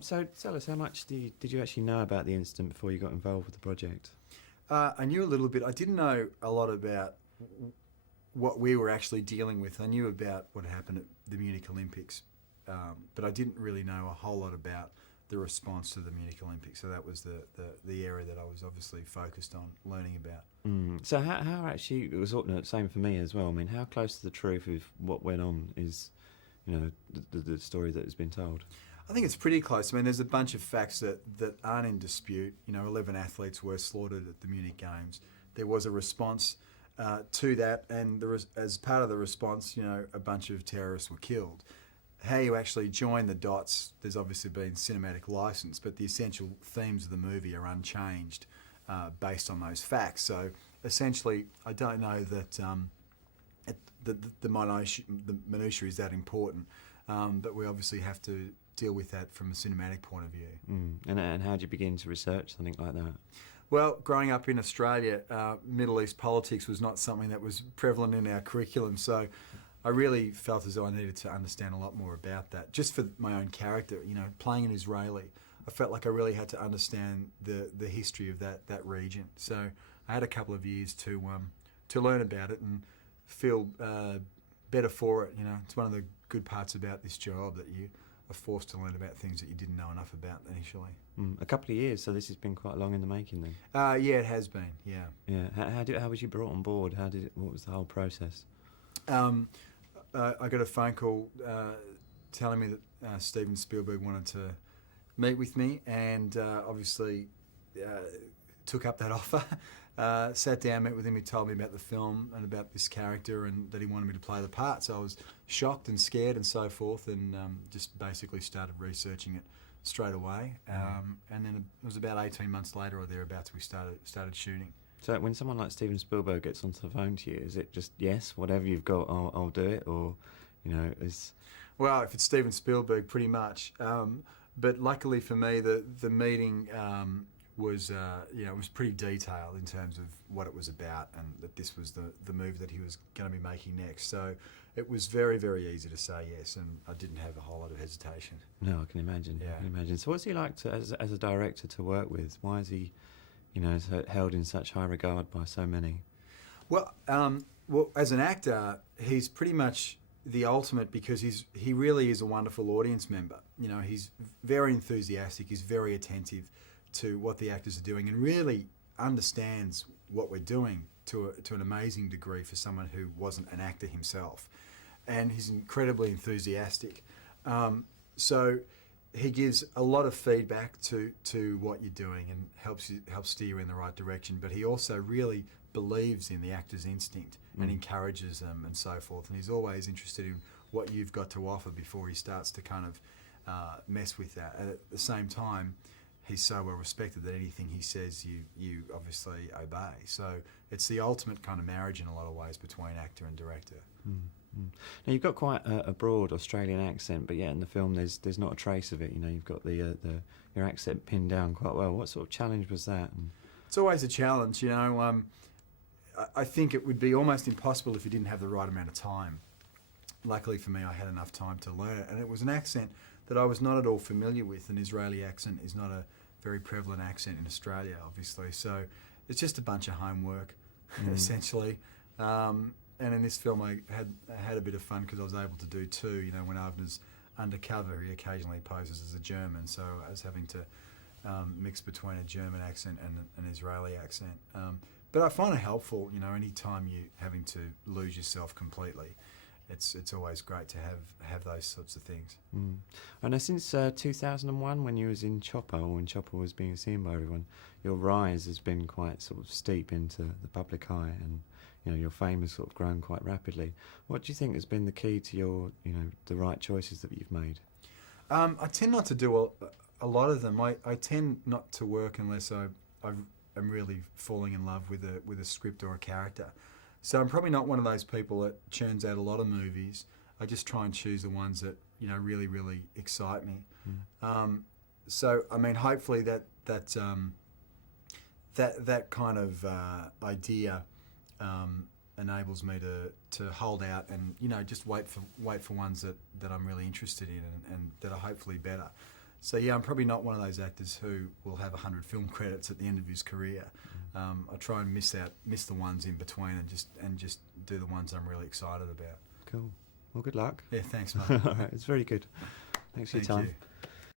So tell us, how much did you actually know about the incident before you got involved with the project? I knew a little bit. I didn't know a lot about what we were actually dealing with. I knew about what happened at the Munich Olympics, but I didn't really know a whole lot about the response to the Munich Olympics. So that was the area that I was obviously focused on learning about. So how actually, it was sort of the same for me as well. I mean, how close to the truth of what went on is, the story that has been told? I think it's pretty close. I mean, there's a bunch of facts that aren't in dispute. 11 athletes were slaughtered at the Munich Games. There was a response to that, and as part of the response, a bunch of terrorists were killed. How you actually join the dots, there's obviously been cinematic license, but the essential themes of the movie are unchanged based on those facts. So essentially, I don't know that the minutiae is that important, but we obviously have to deal with that from a cinematic point of view. And how did you begin to research something like that? Well, growing up in Australia, Middle East politics was not something that was prevalent in our curriculum, so I really felt as though I needed to understand a lot more about that. Just for my own character, playing an Israeli, I felt like I really had to understand the history of that region. So I had a couple of years to learn about it and feel better for it. It's one of the good parts about this job, that you are forced to learn about things that you didn't know enough about initially. A couple of years, so this has been quite long in the making then. Yeah, it has been. Yeah. Yeah. How was you brought on board? What was the whole process? I got a phone call telling me that Steven Spielberg wanted to meet with me, and obviously took up that offer. Sat down, met with him. He told me about the film and about this character, and that he wanted me to play the part. So I was shocked and scared and so forth, and just basically started researching it straight away. And then it was about 18 months later or thereabouts we started shooting. So when someone like Steven Spielberg gets onto the phone to you, is it just, yes, whatever you've got, I'll do it? Or, is... Well, if it's Steven Spielberg, pretty much. But luckily for me, the meeting was pretty detailed in terms of what it was about, and that this was the move that he was going to be making next. So it was very, very easy to say yes, and I didn't have a whole lot of hesitation. No, I can imagine. Yeah. I can imagine. So what's he like as a director to work with? Why is he... held in such high regard by so many? Well, as an actor, he's pretty much the ultimate, because he really is a wonderful audience member. He's very enthusiastic, he's very attentive to what the actors are doing, and really understands what we're doing to an amazing degree for someone who wasn't an actor himself. And he's incredibly enthusiastic. So he gives a lot of feedback to what you're doing and helps steer you in the right direction. But he also really believes in the actor's instinct and encourages them and so forth. And he's always interested in what you've got to offer before he starts to kind of mess with that. And at the same time, he's so well respected that anything he says you obviously obey. So it's the ultimate kind of marriage in a lot of ways between actor and director. Now you've got quite a broad Australian accent, but yet in the film there's not a trace of it. You've got your accent pinned down quite well. What sort of challenge was that? It's always a challenge, I think it would be almost impossible if you didn't have the right amount of time. Luckily for me, I had enough time to learn it, and it was an accent that I was not at all familiar with. An Israeli accent is not a very prevalent accent in Australia, obviously, so it's just a bunch of homework, essentially. And in this film, I had a bit of fun because I was able to do two. When Avner's undercover, he occasionally poses as a German, so I was having to mix between a German accent and an Israeli accent. But I find it helpful, any time you're having to lose yourself completely. It's always great to have those sorts of things. I know since 2001, when you was in Chopper, or when Chopper was being seen by everyone, your rise has been quite sort of steep into the public eye, and your fame has sort of grown quite rapidly. What do you think has been the key to your, the right choices that you've made? I tend not to do a lot of them. I tend not to work unless I'm really falling in love with a script or a character. So I'm probably not one of those people that churns out a lot of movies. I just try and choose the ones that really, really excite me. So I mean, hopefully that kind of idea enables me to hold out and just wait for ones that I'm really interested in and that are hopefully better. So yeah, I'm probably not one of those actors who will have 100 film credits at the end of his career. I try and miss the ones in between, and just do the ones I'm really excited about. Cool. Well, good luck. Yeah, thanks, mate. All right, it's very good. Thanks for your time. Thank you.